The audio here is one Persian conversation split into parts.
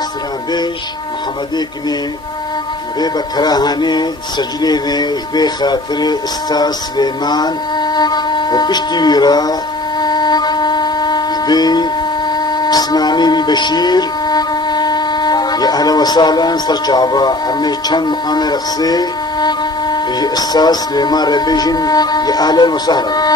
استرابيش محمدي كني غيبة كراهاني سجليني بي خاطري استاذ سليمان وبشتي ويرا بي اسماني بشير يا أهلا وسهلا سرچابا أمي چند مقام رقصي استاذ سليمان ربيجن يا أهلا وسهلا.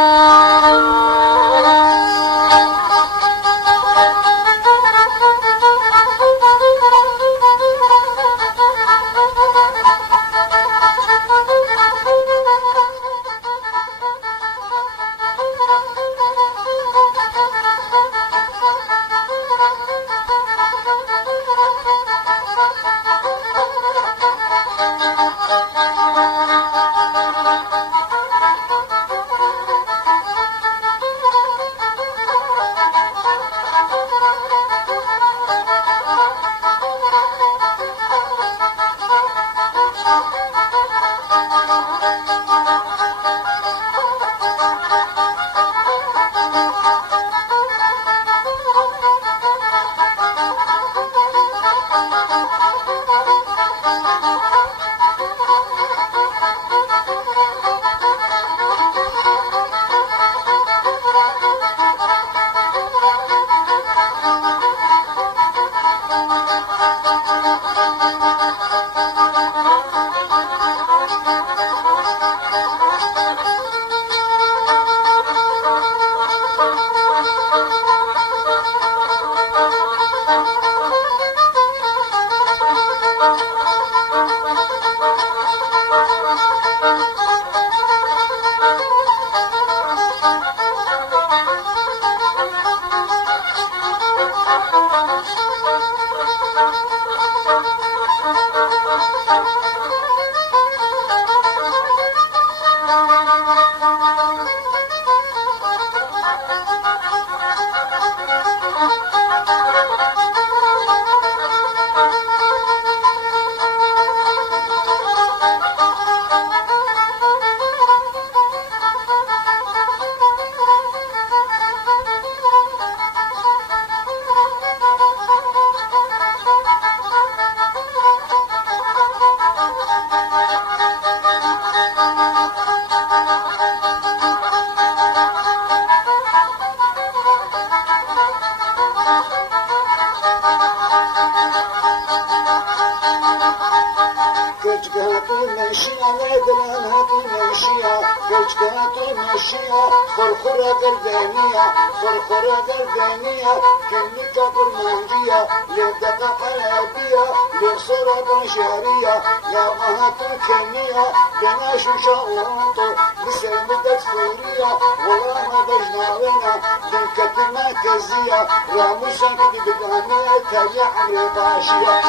خرخرة دردانية خرخرة دردانية كلمة برمانجية لدقة قلبية لصورة بشرية يا مهاتو كمية بناش شاورتو بسلمة سورية والله ما بجنا لنا بنكت مركزية راموسا كدي بدانا تريح رباشية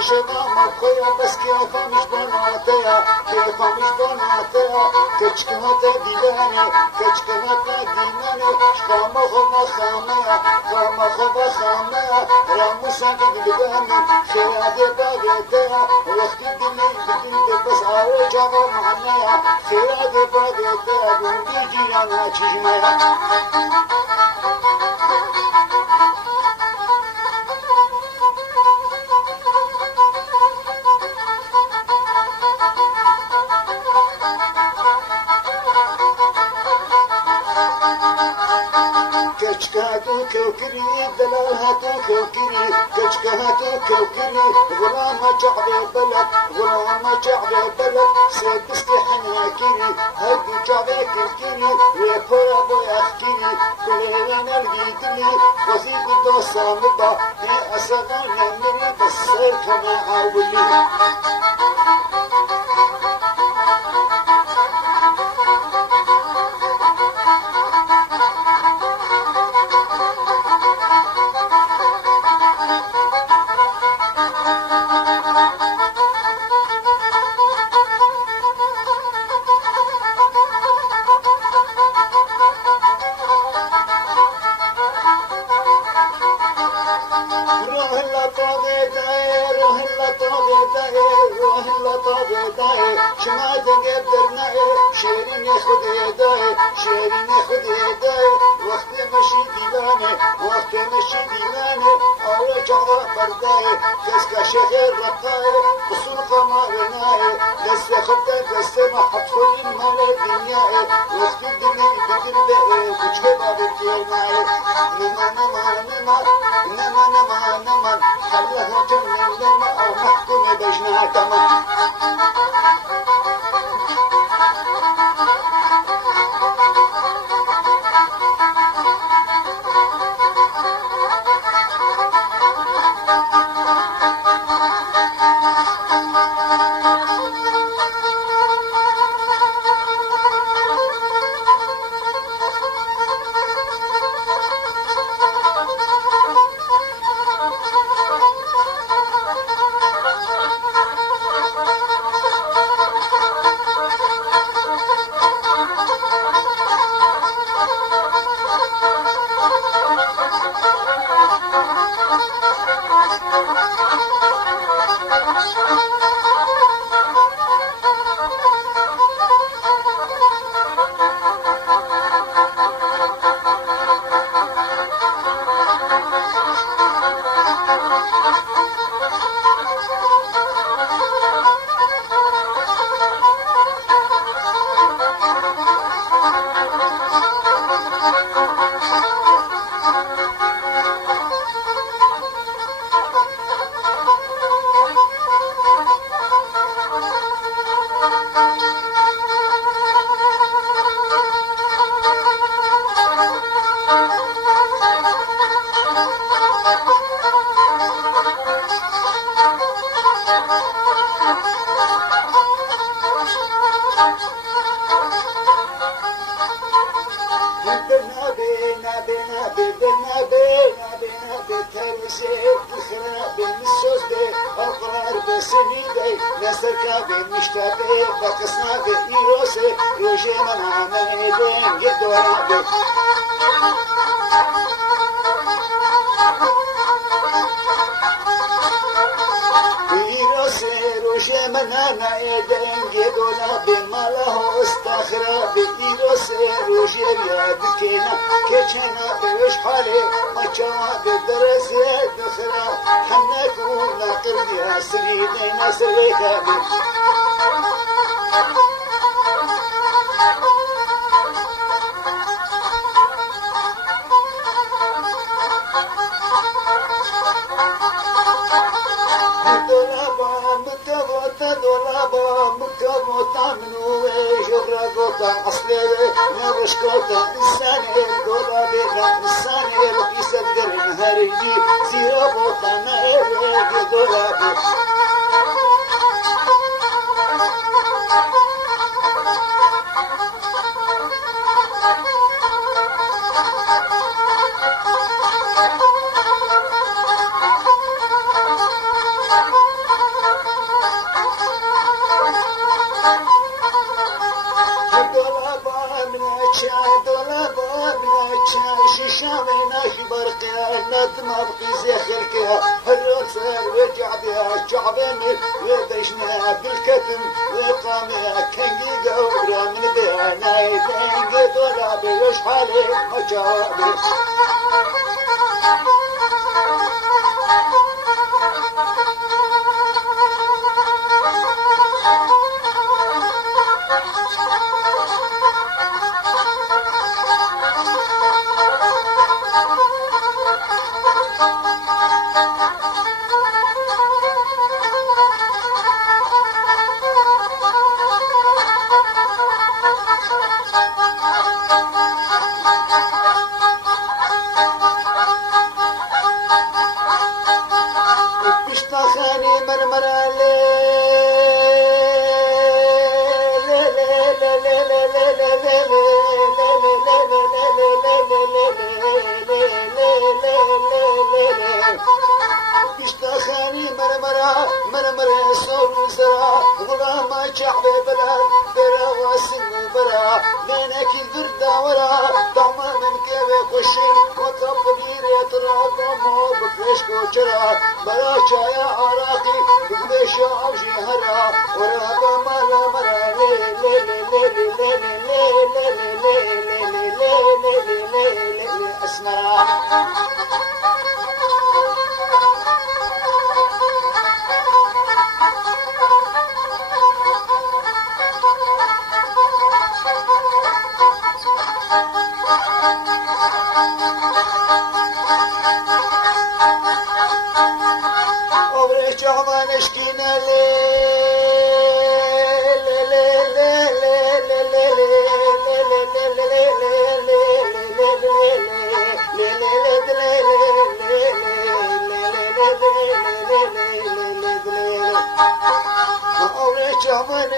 شنا مخويا بس كيف مش بناتيا كشكنات ديلاني كشكنات ديلاني خامخ خاميا راموسا كدباني خيرات باغيتيا وقت الدنيا بس على جمال معايا خيرات باغيتيا بندي جيران تشجميا كشكاتو كوكري دلالهاتو كوكري كشكاتو كوكري غلام جعب البلد سيدستي حناكيري هدي جعبك الكيري ويبورا بوي اخكيري كلنا الجيدلي وزيد دوسا مبا يا اسغان يمني بسر كما اولي طابداي روح الله طابداي روح الله طابداي شما تقدرنا شيرين ياخد يداي شيرين ياخد يداي وقت مشي ديلاني وقت مشي ديلاني أول جعبة برداي كسكا شغير رقاي بصور قمارناي دست خطة دست محطفل مال الدنيا وقت الدنيا بدل بقى وجه باب الدنيا نما نما نما نما نما نما خلها تمني لما أو محكوم بجنها تمام كوشرا برا شايا عراقي بقبش عوجي هرا ورابا مرا مرا لي لي لي لي لي لي لي اسمع نشكينا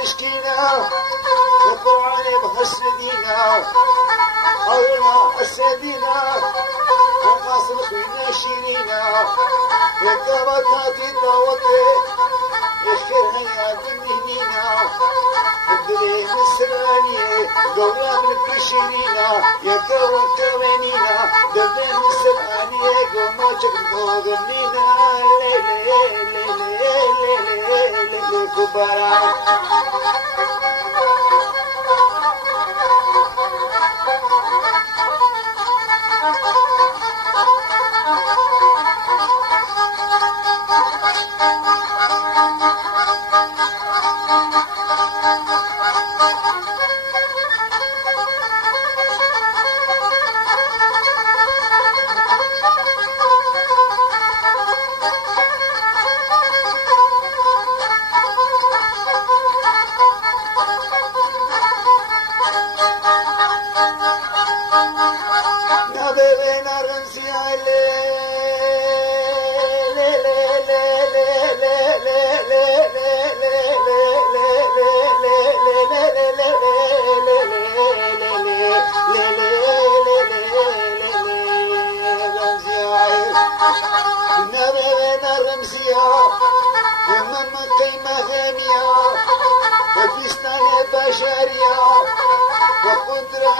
نشكينا القرآن بحسدينا أولنا حسدينا وقاصل خينا شيرينا يتبكات الدوتي يشكرها يا دمهنينا الدري مسراني دورا من كشنينا يتوكلنينا دبي مسراني قوما جغدوغنينا ليلي كبارا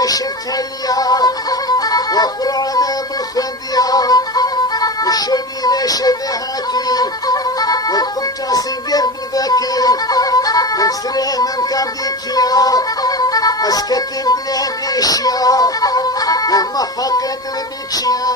شرتليا وقرانا مخديا والشميلة شبهاتي والقمت صغير بالبكي من سليمان كارديكيا اسكت بلا اشياء لما حكت البكشيا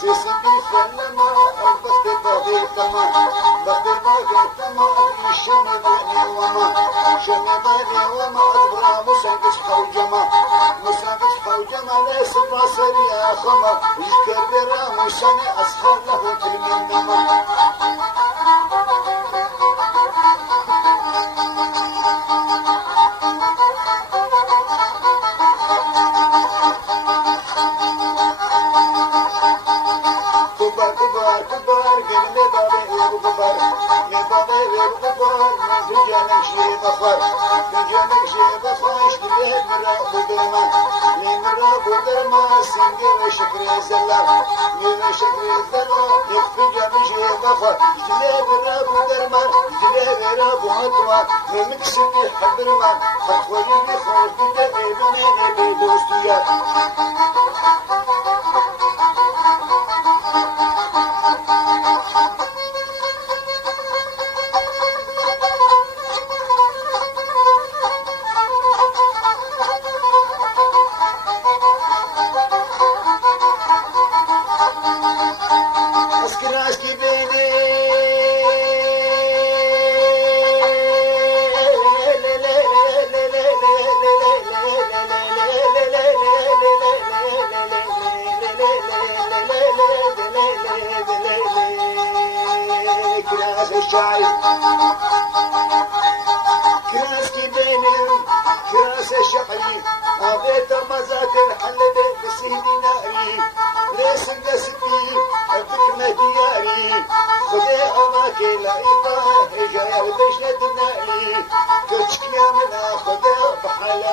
سيسيتي فلما البخت بغيتما بخت بغيتما الشمباني وما شمباني وما أدبرا مساقس حوجما ليس باصر يا خما يكبر مشاني أسخر له كلمنما من كراسكي بينهم كراس الشقي أبيت مزات الحلب بسيدي ناري ليس قسمي أبك مدياري خذي أماك لعيطة جاي بشد ناري كشكنا من أخذ بحال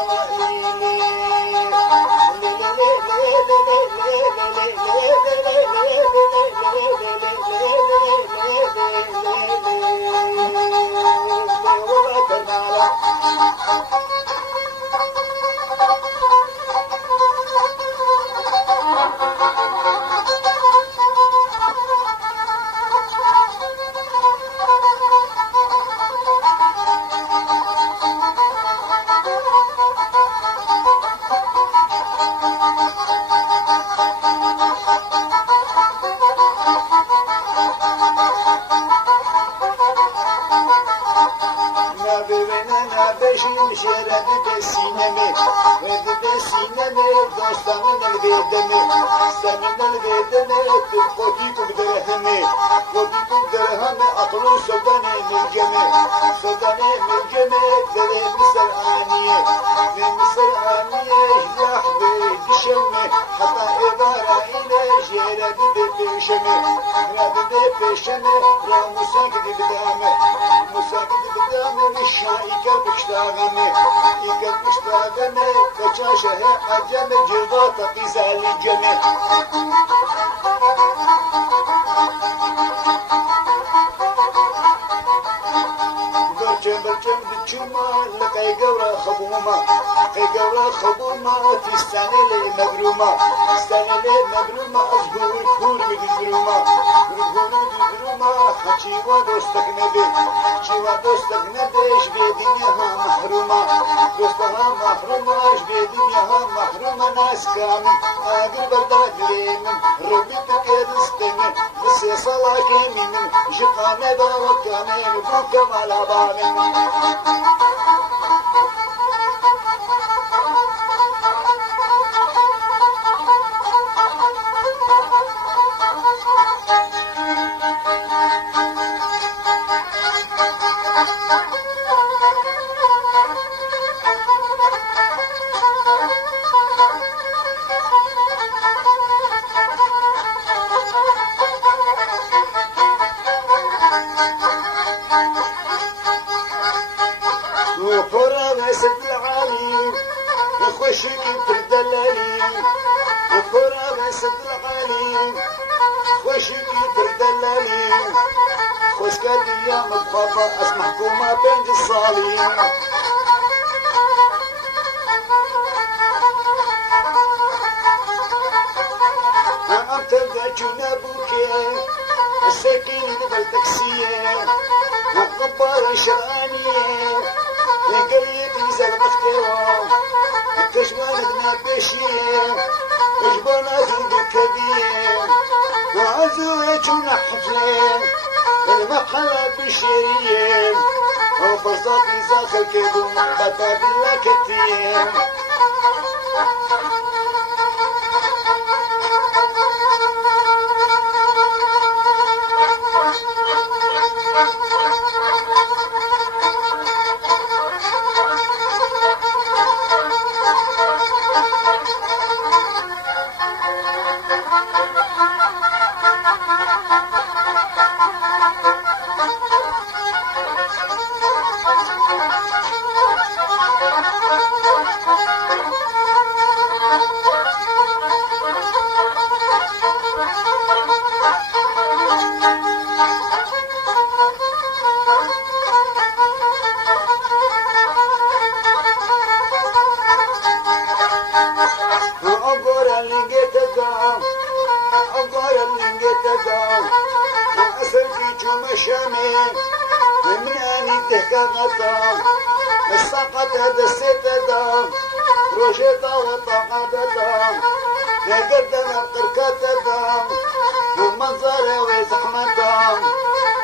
شيرة بالسينما بالسينما دوستان البيدنا سنن البيدنا خديكم درهمي خديكم درهمي أطلو سوداني من جميع سوداني من جميع دري مصر آنية من مصر آنية جلاح بيدشمي حتى إدارة إلى شيرة بيدشمي رابي بيدشمي را مساكد بدامي مساكد بدامي مش هايكل بشتاغمي يقل بشتاغمي كشاشة عجم جلباطة قيزة للجميع برجم بتشوما لقي قورا خبوما قي قورا خبوما تستاني لي مبروما تستاني لي مبروما أزهور كور بالبروما بالبروما بالبروما حشيوا دوستك نبي حشيوا دوستك نبي اش بيدنيها محرومة دوستها محرومة اش بيدنيها محرومة ناس كامل آقل برداد ليمن ربي تكرستني بس يصلاك يمين شقاني باوكاني بوكم على بابي وشكي تردلالي وكرة بس العالي وشكي تردلالي خوشكات ايام بخافة اسمعكم ما بين الصالي أنا تبقى جنابوكي السكين بالتاكسية والقبار شرانية لقليتي زلمختيرة كشمان بنابشية وجبنا ذنب كبير وعزويتنا حفلين المقلة بشيرين وفرصاتي زاخل كيدون بطا بالله كتير لنجيت الدام أقول لنجيت الدام أسر في جمع شامي من أني تهكا غطام الساقط دسيت الدام روشتا وطاقة الدام يقدم القركات الدام المنظر وزحمة الدام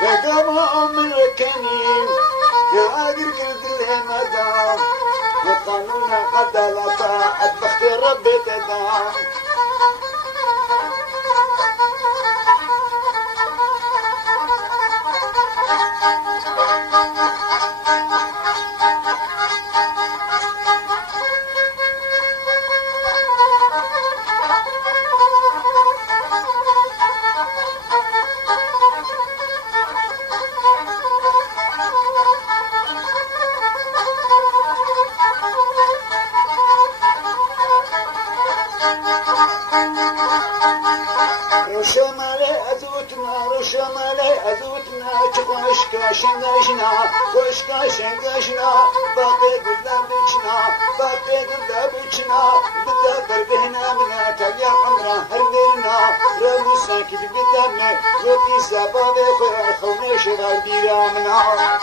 يقام من الكنين يغادر قلب الهمدام وقانون عدالة أطبخت ربي تدام شمالي أذوتنا تقوشكا شنقشنا قوشكا شنقشنا باقي قلابتنا باقي قلابتنا بدا بربهنا منا تليا عمرا هربرنا رو ساكت بدمنا وفي سبابي خوني شغال ديرامنا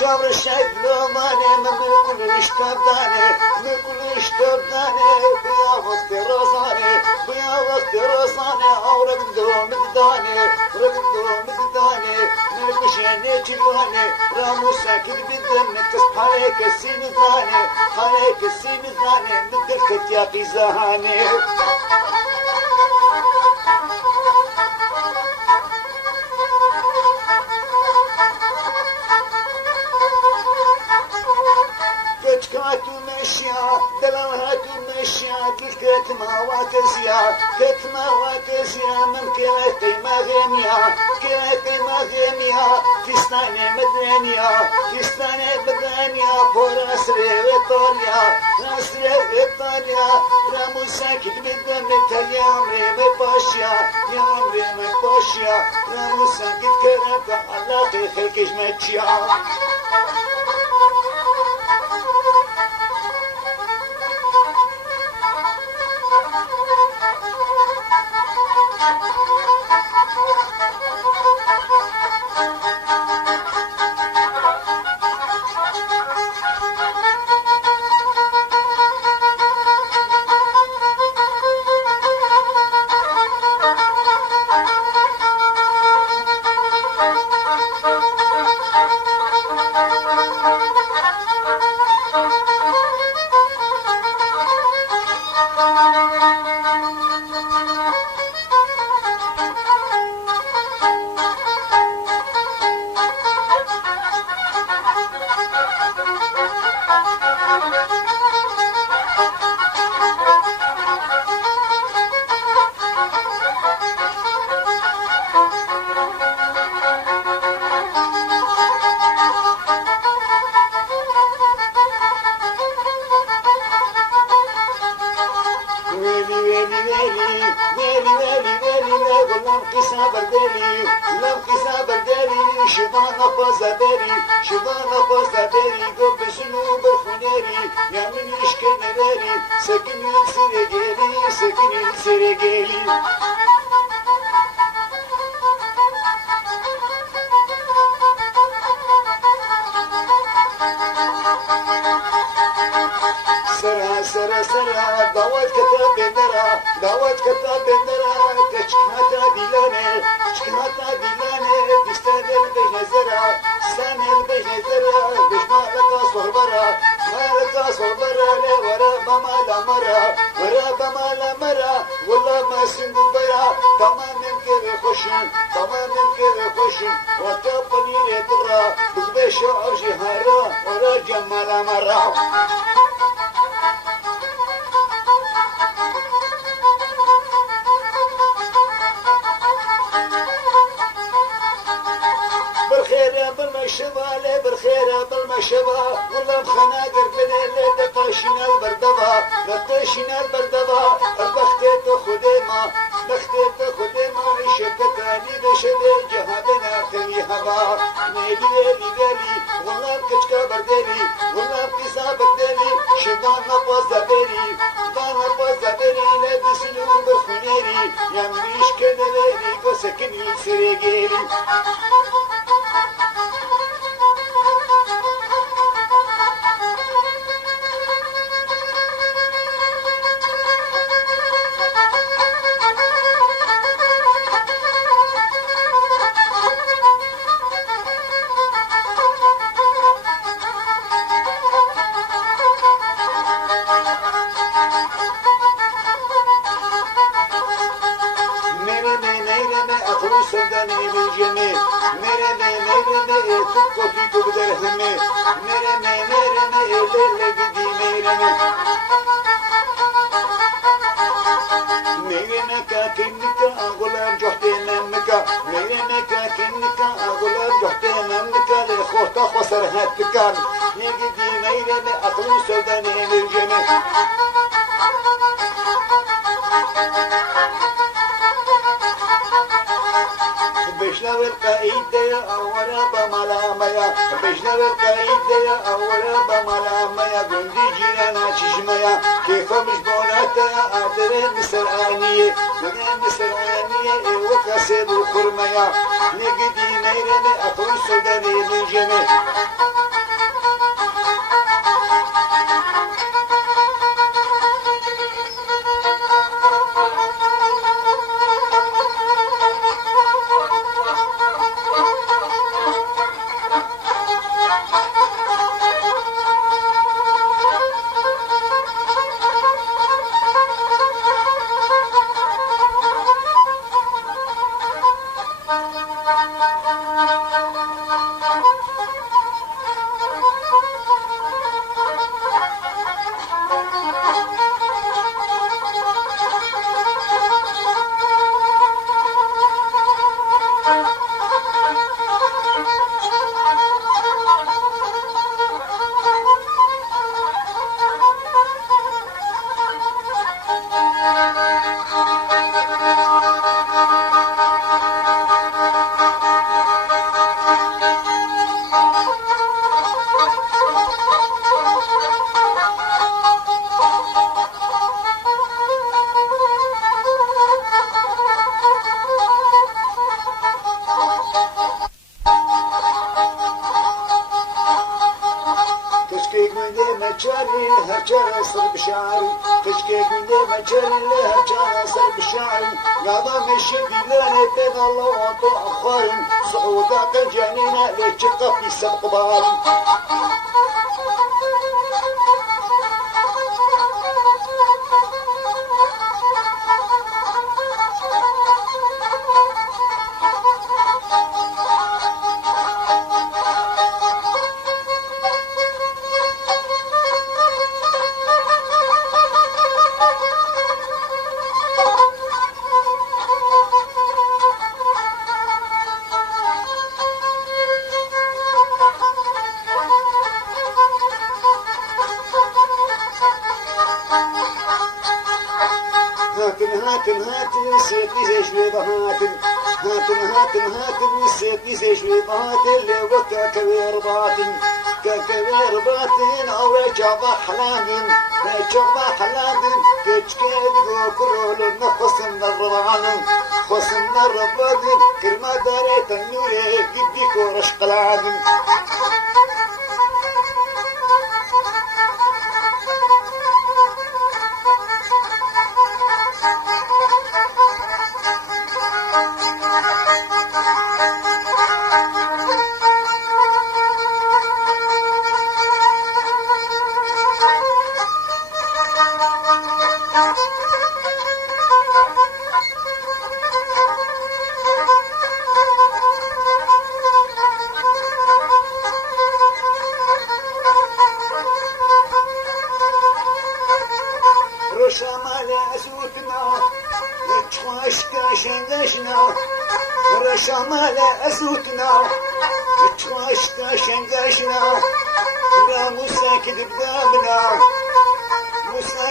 جابر الشيخ لوماني من كلش تبداني بيا وقت رصاني او رقدو مقداني نرمشيني جلواني رامو ساكت بالدم نكس حاليك السين ثاني مدركت يا قزاني كتما واتسيا من كلاتي ما غيميا كستاني مدنيا فور أسري وطاليا رامو ساكت بالدم يا عمري ما باشيا رامو ساكت كرامك الله خلقش ماتشيا شبانا فازداري قو بشنو بالخناري يعمل يشكل مراري ساكن سرقالي سرا دعوات كتاب درا كشكاتا ديلاني تستاهل بجنزرا سامل بجنزرا بجمالك صهبرا مالك صهبرا لا ورا بما لا مرا والله ما سندو برا تمام كذا خشن وتقني يدرا بقبش أوجي هارا ورا جمال مرا بالخير بالمشبه والله بخناقر بين اللي تقاشنا البردبة بردوا نقشنا البردوا البختت خدما بختت خدما شكتاني بشده جهادنا تمي هوا ميلي ويلي ويلي غلاب كشكا بردلي غلاب كيسا بردلي شدانا بوزابيري دانا بوزابيري لبسلو بخنيري يمريش كدليري قسكني سريجيري سندني بالجميع مرمي تبقى في تبدأ همي مرمي الليلة قدي مرمي كنك أغلام جحتين أمك مرمي كنك أغلام جحتين أمك لخوت خسر هاتكان يقدي مرمي أخلو سندني بالجميع بشنو القايد يا أولا بملاميا بشنو القايد يا أولا بملاميا بندي جيرانا تشميا كيف مش بوناتا أدري مسرانية مسرانية وكسب الخرميا نقدي ميرني أخلص سوداني من جميع مجالي هرجان صر بشعري تشكي قندي مجالي هرجان صر بشعري غابا مشي بلاني بين الله وانتو أخاري صعودات الجنينة لتشقى في سبق باري هاتن سيدي زي شوي بهاتن هاتن سيدي زي شوي بهاتن اللي وقتها كبير باتن كبير باتن او جابا حلامن كيشكيد وكرول نخصن الربعان خصن الربادن كرما داريت النوري قدي كورش قلادن شمال أسوتنا تخشت شنقشنا بلا موسى كذب دابنا موسى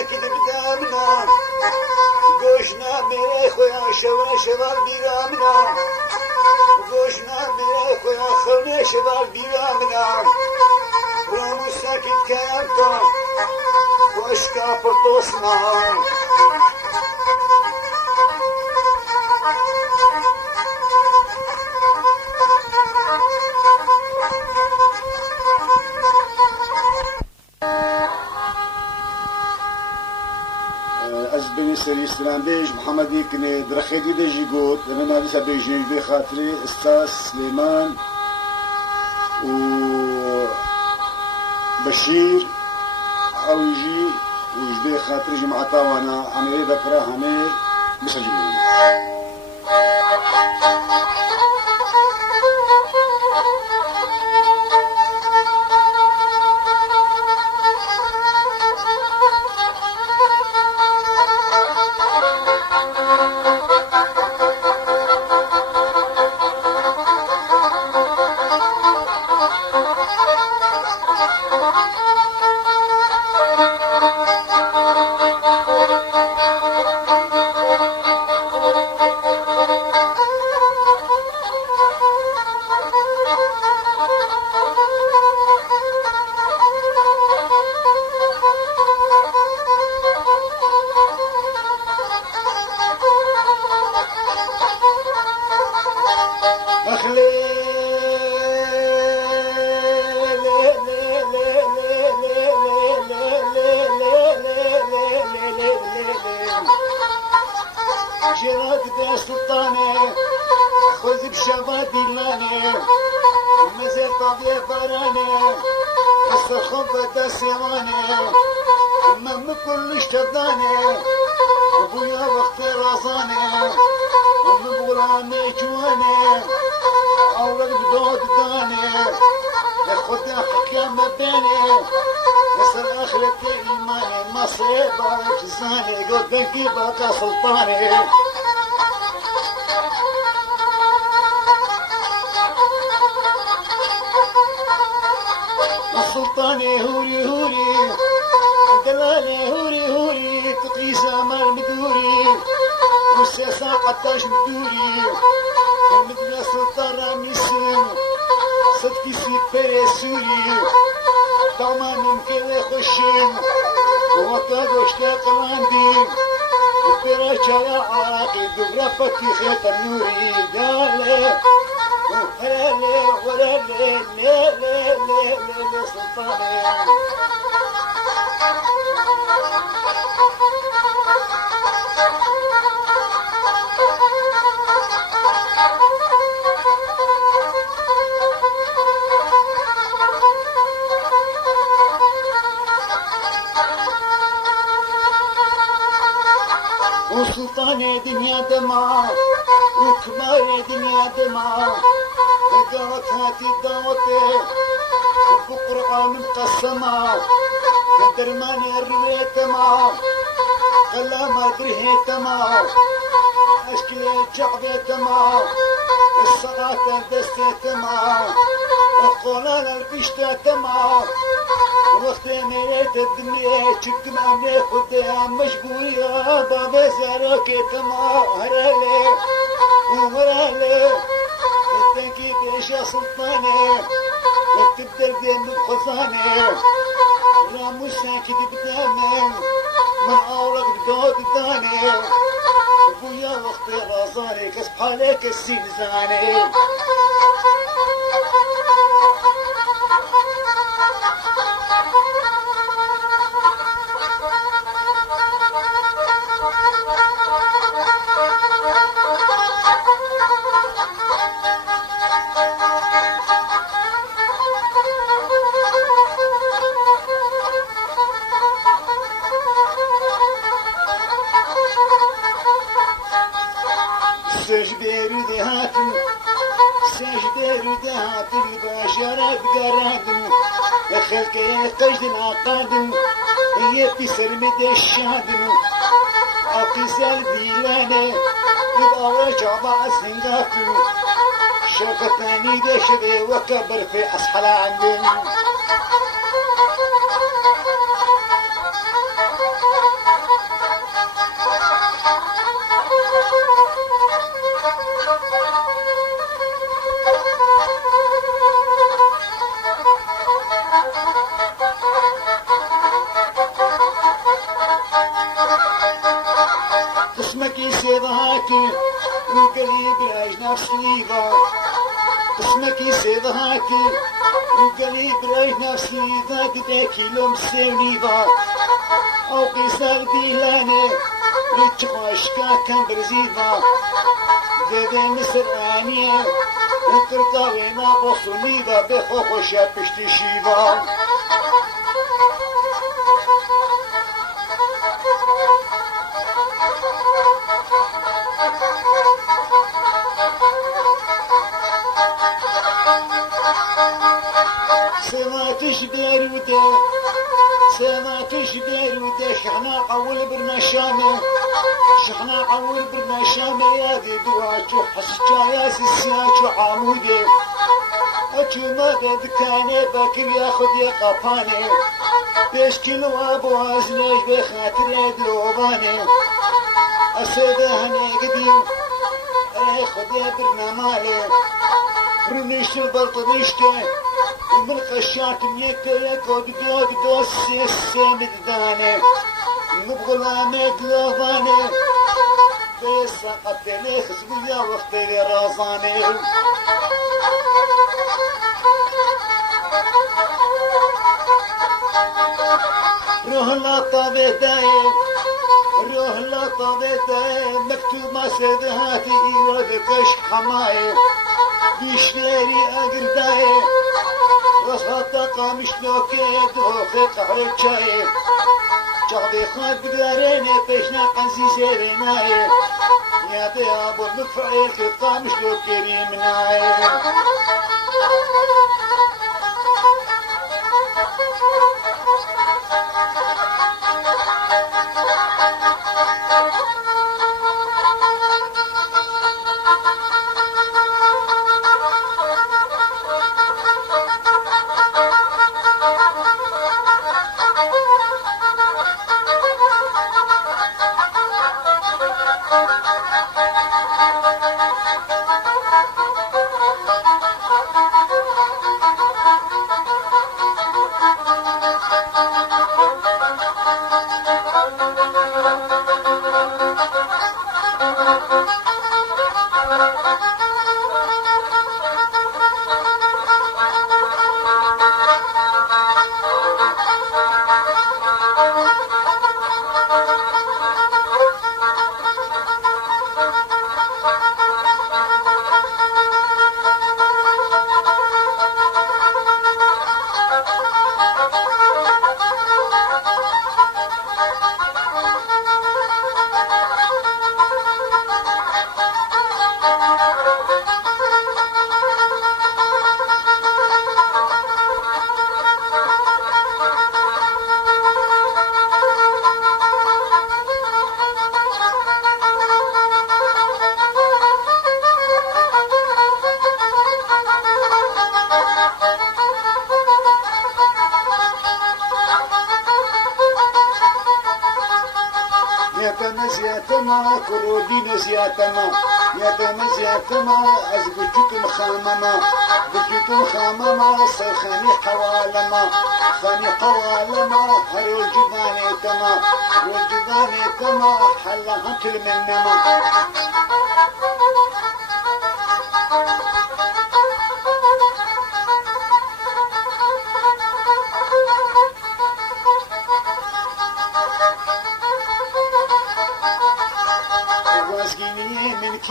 خويا شوال بيرامنا وقوشنا بيري خويا خلنا شوال بيرامنا رامو ساكت كامتا واشكا برطوسنا سري سلام بيج محمد يكني درخيدي ديجي قوت انا ما لسه بيجي بي خاطري استاذ سليمان و بشير عويجي وجبي خاطري جمعة طاوانا عمري بكرة همي مسجلين السلطاني هوري هوري دلالي هوري هوري تقيس امال مدوري والسياسة قطاش مدوري مثل السلطان رامي السن صدقي سيبيري سوري طعمان ممكن يخشين ووطاق اشتاق الهندي وبيرا شارع عراقي بغرفتي خيط النوري قال ولا ولا لا سلطاني وسلطاني دنيا دماء وكبار دنيا دماء دعوت هاتي دعوتي وبقرعة مقسمة درماني الرويت ما خلا ما درهيت ما اشكلي جعبيت ما الصلاة دستيت ما القرآن البشتات ما وقتي ميت الدنيا شك مامي قدام مشبوية بابا زاركت ما هرالي وهرالي الدنكي بيش يا سلطاني تبدل بين بخزاني رامو ساكت بدامي من عورك بدود الداني ابويا وقتي رازاني كسب حالك السينزاني سجدير دهاتم سجدير دهاتم باشرات قرادم خلقي قجدنا قادم هي بسرمد الشادم اقزال ديلانه يبقى عبا سنقاتم شوفتاني دشبي وكبر في اصحلا عندنا قسمك يسيبهاكي وقليب الأجناب سليبا قسمك يسيبهاكي وقليب الأجناب سليبا قداكي لوم سيونيبا أو قيسار ديلاني لتقوشكا كان برزيبا دادي مصر آنية وقرطاوينا بوصونيبا بخوخوشا بشتشيبا سماتش بيروده سماتش بيروده شحنا عول برنشامه شحنا عول برنشامه يا ذي دواتو حسكا يا سيسياتو عمودي اتو ما قد كان باكر ياخد يا قفاني بيش كيلو ابو عزنيش بخاطر يدلوباني اسيده هني قديم اخد يا برنامالي رنيشت البلطنيشتي ومن قشات ميكا يكود بيوك دوسي السند داني مبغلاني قلوباني بيسا قتلي خزبيا واختلي رازاني روح لا طابي دايم روح لا طابي دايم مكتوب ما سيدهاتي ودكش حمايم بيشتري اقردايم رصاتا قامش لوكي دوخي قحي جايم جعبي خاد بداريني بيشنا قنزي زيريناي يا دي ابو المفعيل كي قامش لوكي ريمناي زياتما كرودين زياتما يدنا زياتما از بجوت مخامما بجوت مخامما سيخاني حوالما خاني حوالما هر الجباني تما والجباني تما حلها كل منما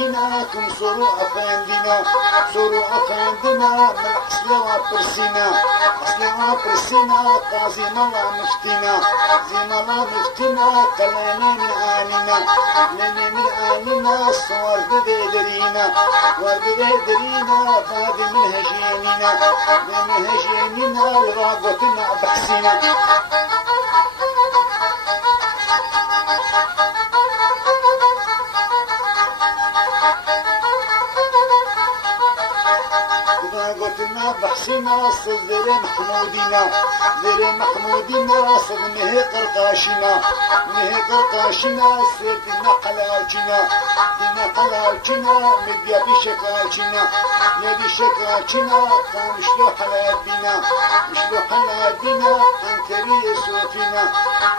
ممكنكم صوروا أفندنا من أصلوا برسينا أصلوا برسينا قازم الله مفتنا زين الله مفتنا قلنا من آلنا لنا من آلنا صور بدرينا وبدرينا باب من هجيننا من هجيننا الغابتنا بحسنا قلنا حسينا زر محمودنا زر محمودنا صدمه قرقاشنا مه قرقاشنا سردنا قلاجنا دنا قلاجنا مبيا بشكاجنا يا بشكاجنا كان مشلو حلابنا مشلو حلابنا انكري صوفنا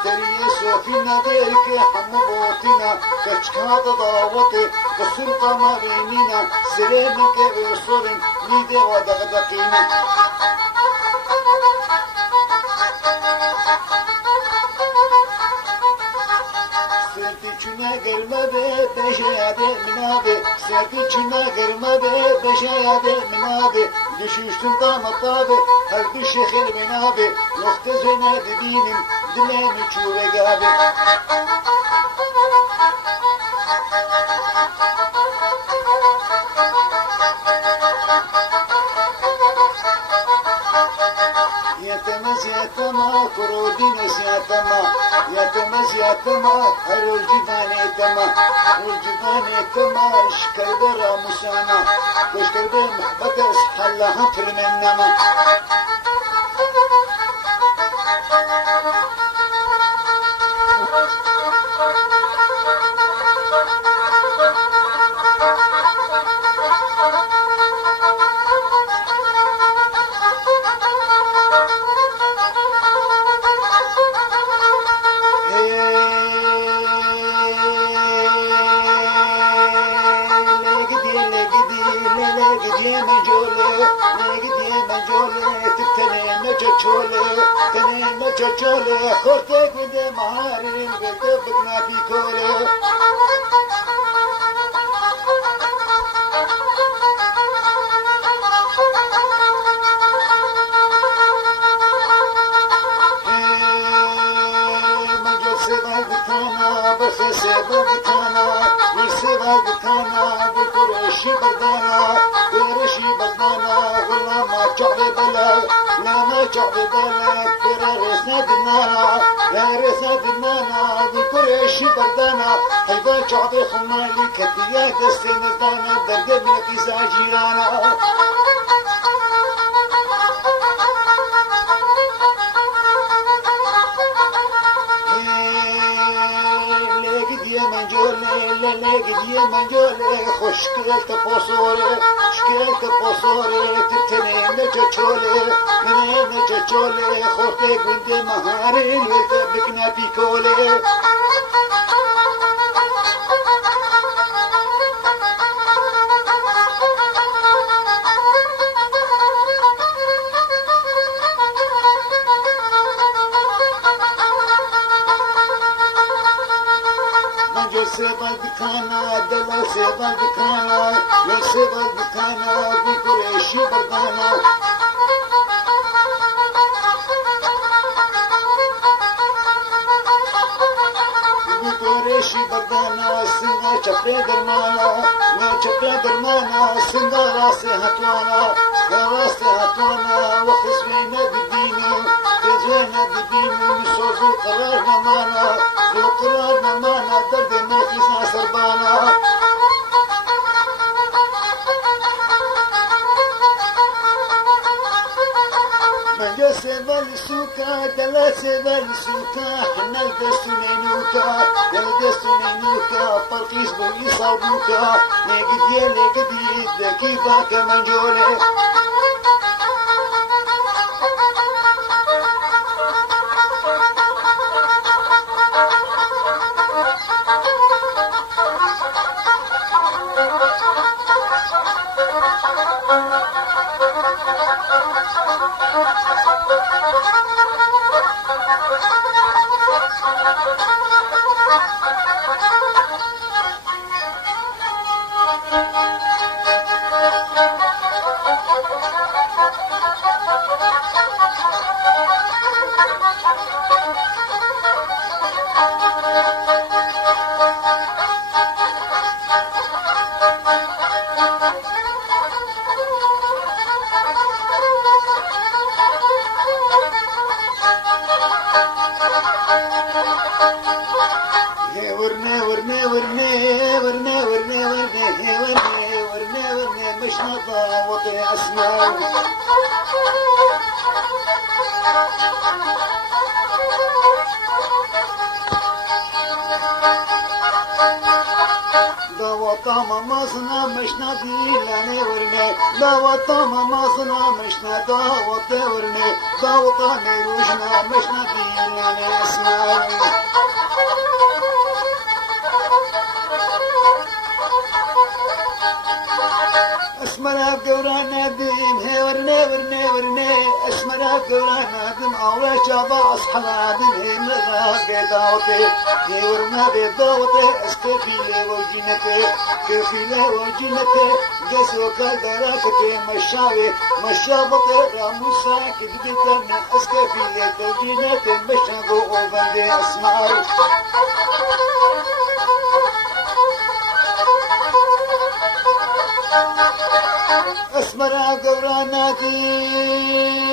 تري صوفنا ديك حمو بوتنا كشكاد ضاوتي كسرقة مرينينا سلامك بصورن نيدي ودغدقينا Sertiçime gelmedi beşerde minadı Sertiçime gelmedi beşerde minadı Düşüştüm damat abi her bir şehir minadı Yokta zönedi benim dilemi çürek abi Yetemez yetema kurudiniz yetema Yetemez yetema her ulcidan yetema Ulcidan yetema işkerdera musana Keşkerde muhbetes hallaha tırmennema Çöle korte günde maharin günde bıkna bikole Mecel sever bitana bıkı sever bitana Bir sever bitana bir kureşi berdana Kureşi berdana Gulama çağrı bela Lama çağrı bela يا رسد النانا بكرش بردانا حيبا شعبي خمالي كتيا دستي مردانا درقب لكي ساجيرانا لقديا منجولي خشكلت بوصوري شكلت بوصوري تتنين نجتشولي منين نجتشولي خوتي قندي مهاري بكنا بيكولي Seval dikana, dela seval dikana, ya seval dikana, bir kureşi bardana. Bir kureşi bardana, singa çapre dermana, ya çapre dermana, singa rase hatwana, ya rase hatwana, ve khismine bidini, tezvene bidini, misozu karar namana, yo karar namana, derde mekisna serbana. Menge sevel suka, dela sevel suka, hanel destunenuka, yel destunenuka, parkis bu isabuka, ne gidiye, deki baka manjole. ورنه ورني مش نضاوطي أسمع دوطا مصنا مش نبي لاني ورني دوطا مصنا مش نداوطي ورني دوطا مروجنا مش نبي لاني أسمع اسمرا بقورانا ديم هي ورني اسمرا بقورانا ديم اورا شابا اصحنا ديم هي مرا بيداوتي هي ورنا بيداوتي استفيلي وجنتي كفيلي وجنتي جسو كالدراكتي مشابتي راموسا كدبتنا استفيلي وجنتي مشابو وبندي اسمعوا اسمرا قورانا ديم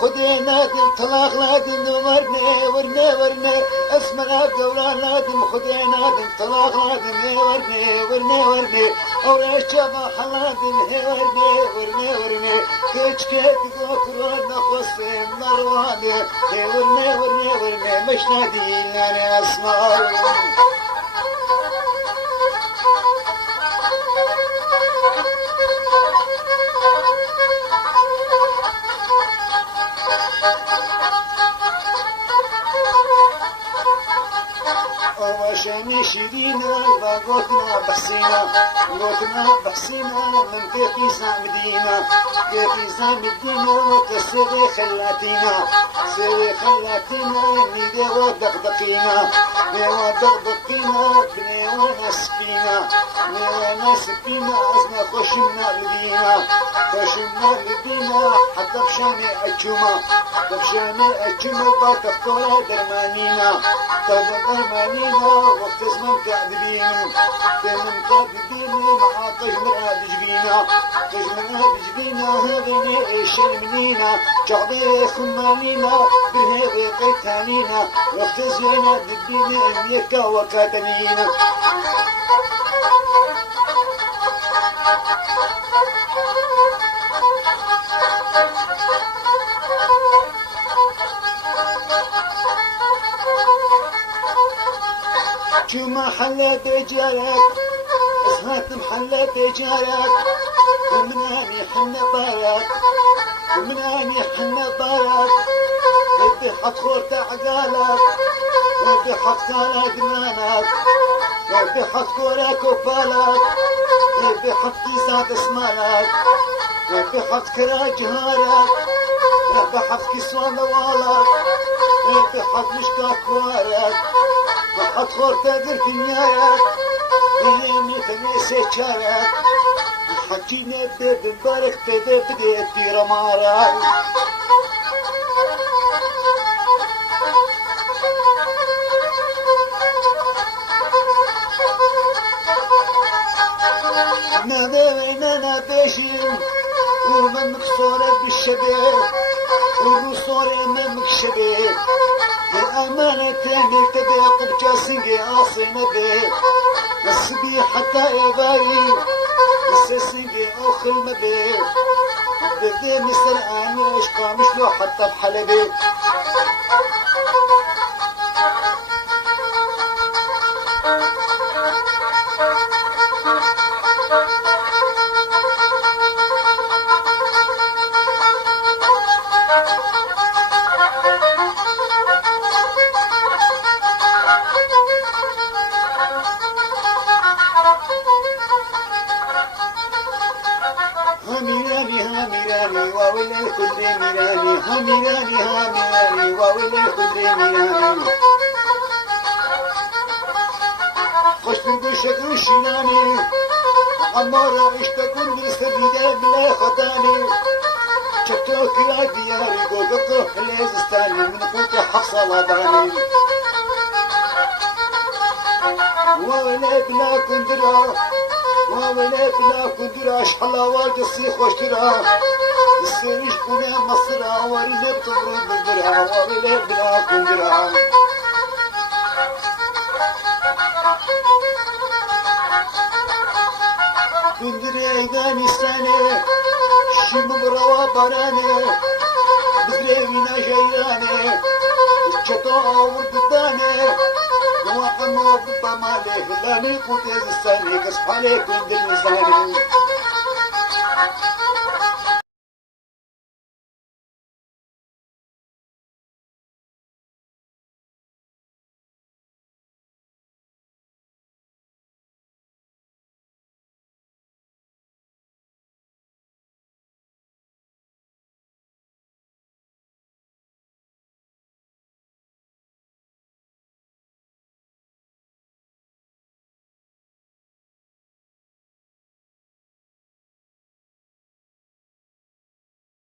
خدي نادم طلاق نادم ورني اسمرا قورانا ديم خدي نادم طلاق نادم ورني اورا شبا حلادم ورني كيت قوكرون نخصم نرواني ورني مش نادي لاني اسمع وشاني شيرينا وقوتنا بحسينا من كيفيسا مدينة كسيري خلاتينا نيدي ودقدقينا بنيوانا سكينا عزنا خشمنا لدينا حتى بشاني أجمع باتفتورا درمانينا وقت زمن كعدبين مع تجمرها بجبينا هذيني شرمنينا جعبي خمانينا بالهيغي قيتانينا وقت زينا دبيني ميكا وكاتنينا كما حلا بجارك اسهات محلا بجارك ومناني حنا بارك بدي حط خورت عقالك بدي حط كالك جنانك بدي حط كورك وبالك بدي حط كيسات اسمالك بدي حط كرا جهارك بدي حط كسوان دوالك بدي حط مشكاك وارك أدخل تقدر في نيارك إلي تميسي شارك حكينا بيب مبارك بديت في رمارك نادينا بيشين ومن مكسورة بالشباب والرسولة من مكشباب الأمانة تاني تبيق بجاسنجي عاصينا بيه السبي حتى يباي السسنجي أخل مبيه بدي مصر آني اشقى مش لو حتى بحلبي هاميراني وولي خدري ميراني هاميراني وولي خدري ميراني خوش بشك وشيناني عمارة اشتكون بالسبيدة بلا خداني شفتوك يا دياري قوقتو حليزستاني من كنت حفصة لباني وولي بلا كندرا وولي بلا كندرا شحلاوة قصي خوشترا السريش كنا مصرا وريني بتبرد بالدرا وولي بلا كندرا Gündüre Afganistan'ı şimdi brava baranı Bizlevine şeyane Çato avurdu tane Muhakkama bu pamale Lani kutezistani Kıspale gündür mizani